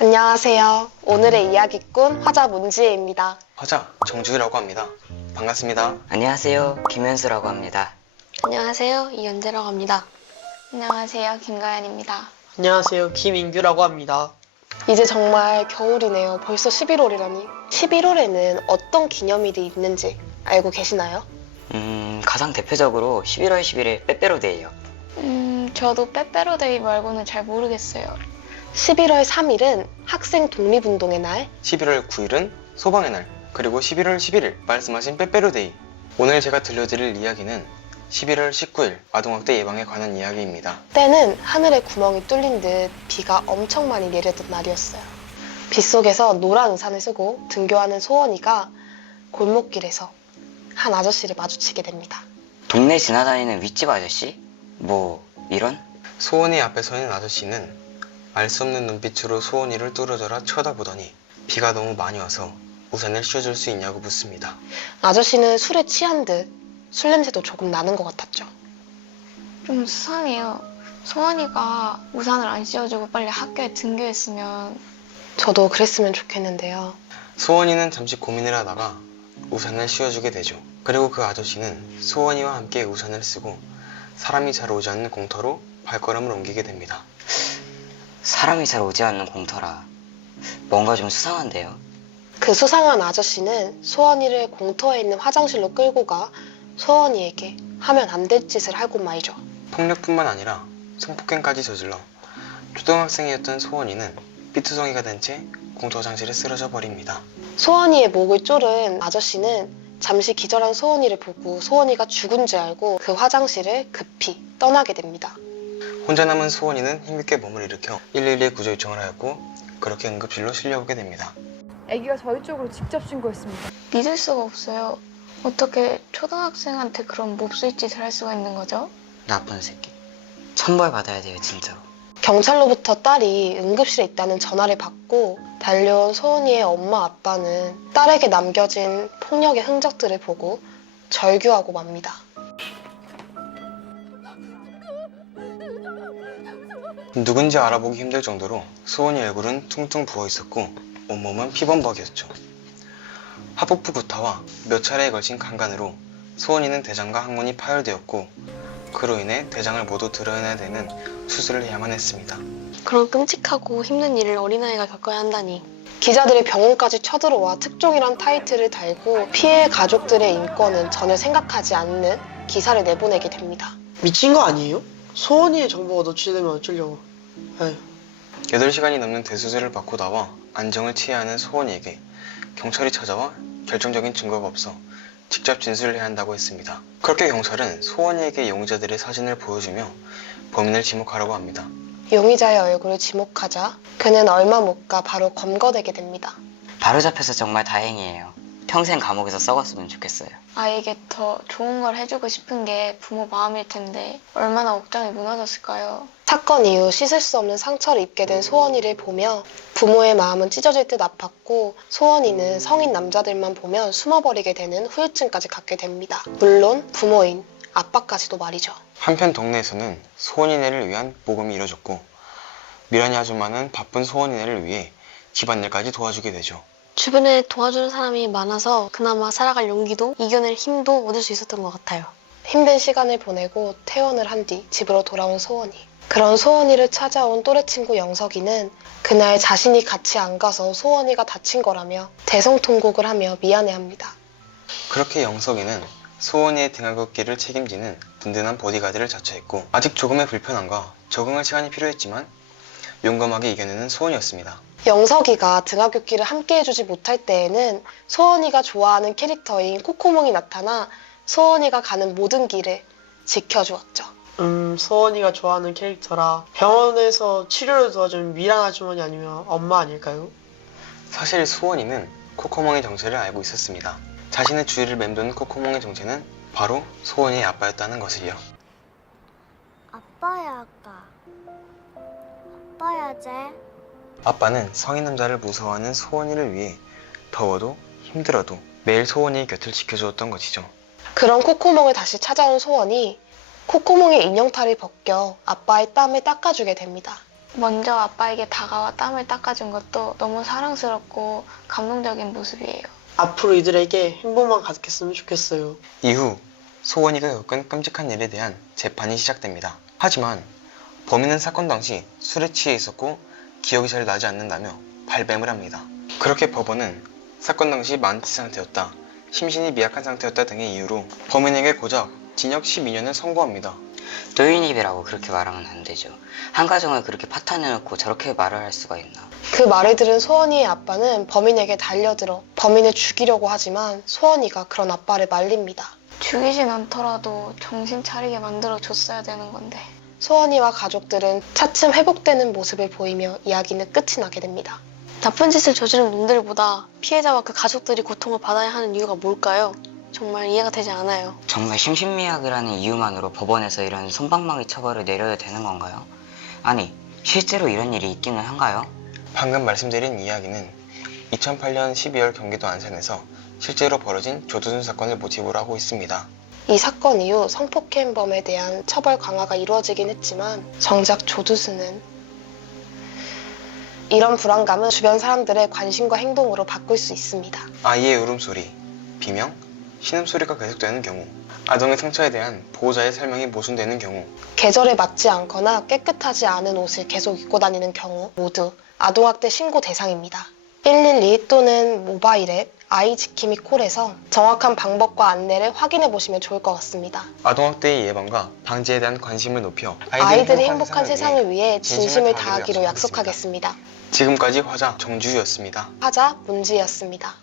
안녕하세요. 오늘의 이야기꾼 화자 문지혜입니다. 화자 정주희라고 합니다. 반갑습니다. 안녕하세요. 김현수라고 합니다. 안녕하세요. 이연재라고 합니다. 안녕하세요. 김가연입니다. 안녕하세요. 김인규라고 합니다. 이제 정말 겨울이네요. 벌써 11월이라니. 11월에는 어떤 기념일이 있는지 알고 계시나요? 가장 대표적으로 11월 10일에 빼빼로데이요. 저도 빼빼로데이 말고는 잘 모르겠어요. 11월 3일은 학생 독립운동의 날, 11월 9일은 소방의 날, 그리고 11월 11일 말씀하신 빼빼로데이. 오늘 제가 들려드릴 이야기는 11월 19일 아동학대 예방에 관한 이야기입니다. 때는 하늘에 구멍이 뚫린 듯 비가 엄청 많이 내리던 날이었어요. 빗속에서 노란 우산을 쓰고 등교하는 소원이가 골목길에서 한 아저씨를 마주치게 됩니다. 동네 지나다니는 윗집 아저씨? 뭐 이런? 소원이 앞에 서 있는 아저씨는 알 수 없는 눈빛으로 소원이를 뚫어져라 쳐다보더니 비가 너무 많이 와서 우산을 씌워줄 수 있냐고 묻습니다. 아저씨는 술에 취한 듯 술 냄새도 조금 나는 것 같았죠. 좀 수상해요. 소원이가 우산을 안 씌워주고 빨리 학교에 등교했으면. 저도 그랬으면 좋겠는데요. 소원이는 잠시 고민을 하다가 우산을 씌워주게 되죠. 그리고 그 아저씨는 소원이와 함께 우산을 쓰고 사람이 잘 오지 않는 공터로 발걸음을 옮기게 됩니다. 사람이 잘 오지 않는 공터라. 뭔가 좀 수상한데요. 그 수상한 아저씨는 소원이를 공터에 있는 화장실로 끌고 가 소원이에게 하면 안 될 짓을 하고 말이죠. 폭력뿐만 아니라 성폭행까지 저질러 초등학생이었던 소원이는 삐투성이가 된 채 공터 화장실에 쓰러져 버립니다. 소원이의 목을 조른 아저씨는 잠시 기절한 소원이를 보고 소원이가 죽은 줄 알고 그 화장실을 급히 떠나게 됩니다. 혼자 남은 소원이는 힘겹게 몸을 일으켜 112에 구조 요청을 하였고 그렇게 응급실로 실려오게 됩니다. 아기가 저희 쪽으로 직접 신고했습니다. 믿을 수가 없어요. 어떻게 초등학생한테 그런 몹쓸 짓을 할 수가 있는 거죠? 나쁜 새끼. 천벌 받아야 돼요, 진짜로. 경찰로부터 딸이 응급실에 있다는 전화를 받고 달려온 소은이의 엄마 아빠는 딸에게 남겨진 폭력의 흔적들을 보고 절규하고 맙니다. 누군지 알아보기 힘들 정도로 소원이 얼굴은 퉁퉁 부어 있었고 온몸은 피범벅이었죠. 하복부 구타와 몇 차례에 걸친 강간으로 소원이는 대장과 항문이 파열되었고 그로 인해 대장을 모두 드러내야 되는 수술을 해야만 했습니다. 그런 끔찍하고 힘든 일을 어린아이가 겪어야 한다니. 기자들이 병원까지 쳐들어와 특종이란 타이틀을 달고 피해 가족들의 인권은 전혀 생각하지 않는 기사를 내보내게 됩니다. 미친 거 아니에요? 소원이의 정보가 노출되면 어쩌려고. 에휴. 8시간이 넘는 대수술을 받고 나와 안정을 취해야 하는 소원이에게 경찰이 찾아와 결정적인 증거가 없어 직접 진술을 해야 한다고 했습니다. 그렇게 경찰은 소원이에게 용의자들의 사진을 보여주며 범인을 지목하라고 합니다. 용의자의 얼굴을 지목하자 그는 얼마 못 가 바로 검거되게 됩니다. 바로 잡혀서 정말 다행이에요. 평생 감옥에서 썩었으면 좋겠어요. 아이에게 더 좋은 걸 해주고 싶은 게 부모 마음일 텐데 얼마나 억장이 무너졌을까요? 사건 이후 씻을 수 없는 상처를 입게 된 소원이를 보며 부모의 마음은 찢어질 듯 아팠고 소원이는 성인 남자들만 보면 숨어버리게 되는 후유증까지 갖게 됩니다. 물론 부모인 아빠까지도 말이죠. 한편 동네에서는 소원이네를 위한 모금이 이뤄졌고 미란이 아줌마는 바쁜 소원이네를 위해 집안일까지 도와주게 되죠. 주변에 도와주는 사람이 많아서 그나마 살아갈 용기도 이겨낼 힘도 얻을 수 있었던 것 같아요. 힘든 시간을 보내고 퇴원을 한 뒤 집으로 돌아온 소원이. 그런 소원이를 찾아온 또래 친구 영석이는 그날 자신이 같이 안 가서 소원이가 다친 거라며 대성통곡을 하며 미안해합니다. 그렇게 영석이는 소원이의 등하굣길을 책임지는 든든한 보디가드를 자처했고 아직 조금의 불편함과 적응할 시간이 필요했지만 용감하게 이겨내는 소원이었습니다. 영석이가 등하굣길을 함께 해주지 못할 때에는 소원이가 좋아하는 캐릭터인 코코몽이 나타나 소원이가 가는 모든 길을 지켜주었죠. 소원이가 좋아하는 캐릭터라 병원에서 치료를 도와준 미란 아주머니 아니면 엄마 아닐까요? 사실 소원이는 코코몽의 정체를 알고 있었습니다. 자신의 주위를 맴도는 코코몽의 정체는 바로 소원이의 아빠였다는 것을요. 아빠야 아까 아빠야 쟤 아빠는 성인 남자를 무서워하는 소원이를 위해 더워도 힘들어도 매일 소원이의 곁을 지켜주었던 것이죠. 그런 코코몽을 다시 찾아온 소원이 코코몽의 인형탈을 벗겨 아빠의 땀을 닦아주게 됩니다. 먼저 아빠에게 다가와 땀을 닦아준 것도 너무 사랑스럽고 감동적인 모습이에요. 앞으로 이들에게 행복만 가득했으면 좋겠어요. 이후 소원이가 겪은 끔찍한 일에 대한 재판이 시작됩니다. 하지만 범인은 사건 당시 술에 취해 있었고 기억이 잘 나지 않는다며 발뺌을 합니다. 그렇게 법원은 사건 당시 만취 상태였다, 심신이 미약한 상태였다 등의 이유로 범인에게 고작 징역 12년을 선고합니다. 노인입이라고 그렇게 말하면 안 되죠. 한 가정을 그렇게 파탄해놓고 저렇게 말을 할 수가 있나. 그 말을 들은 소원이의 아빠는 범인에게 달려들어 범인을 죽이려고 하지만 소원이가 그런 아빠를 말립니다. 죽이진 않더라도 정신 차리게 만들어줬어야 되는 건데. 소원이와 가족들은 차츰 회복되는 모습을 보이며 이야기는 끝이 나게 됩니다. 나쁜 짓을 저지른 놈들보다 피해자와 그 가족들이 고통을 받아야 하는 이유가 뭘까요? 정말 이해가 되지 않아요. 정말 심신미약이라는 이유만으로 법원에서 이런 솜방망이 처벌을 내려야 되는 건가요? 아니, 실제로 이런 일이 있기는 한가요? 방금 말씀드린 이야기는 2008년 12월 경기도 안산에서 실제로 벌어진 조두순 사건을 모티브로 하고 있습니다. 이 사건 이후 성폭행범에 대한 처벌 강화가 이루어지긴 했지만 정작 조두순은 이런 불안감은 주변 사람들의 관심과 행동으로 바꿀 수 있습니다. 아이의 울음소리, 비명, 신음소리가 계속되는 경우, 아동의 상처에 대한 보호자의 설명이 모순되는 경우, 계절에 맞지 않거나 깨끗하지 않은 옷을 계속 입고 다니는 경우 모두 아동학대 신고 대상입니다. 112 또는 모바일 앱 아이지킴이 콜에서 정확한 방법과 안내를 확인해 보시면 좋을 것 같습니다. 아동학대의 예방과 방지에 대한 관심을 높여 아이들이 행복한 세상을 위해 진심을 진심을 다하기로 다하기로 약속하겠습니다. 약속하겠습니다. 지금까지 화자 정주유였습니다. 화자 문지였습니다.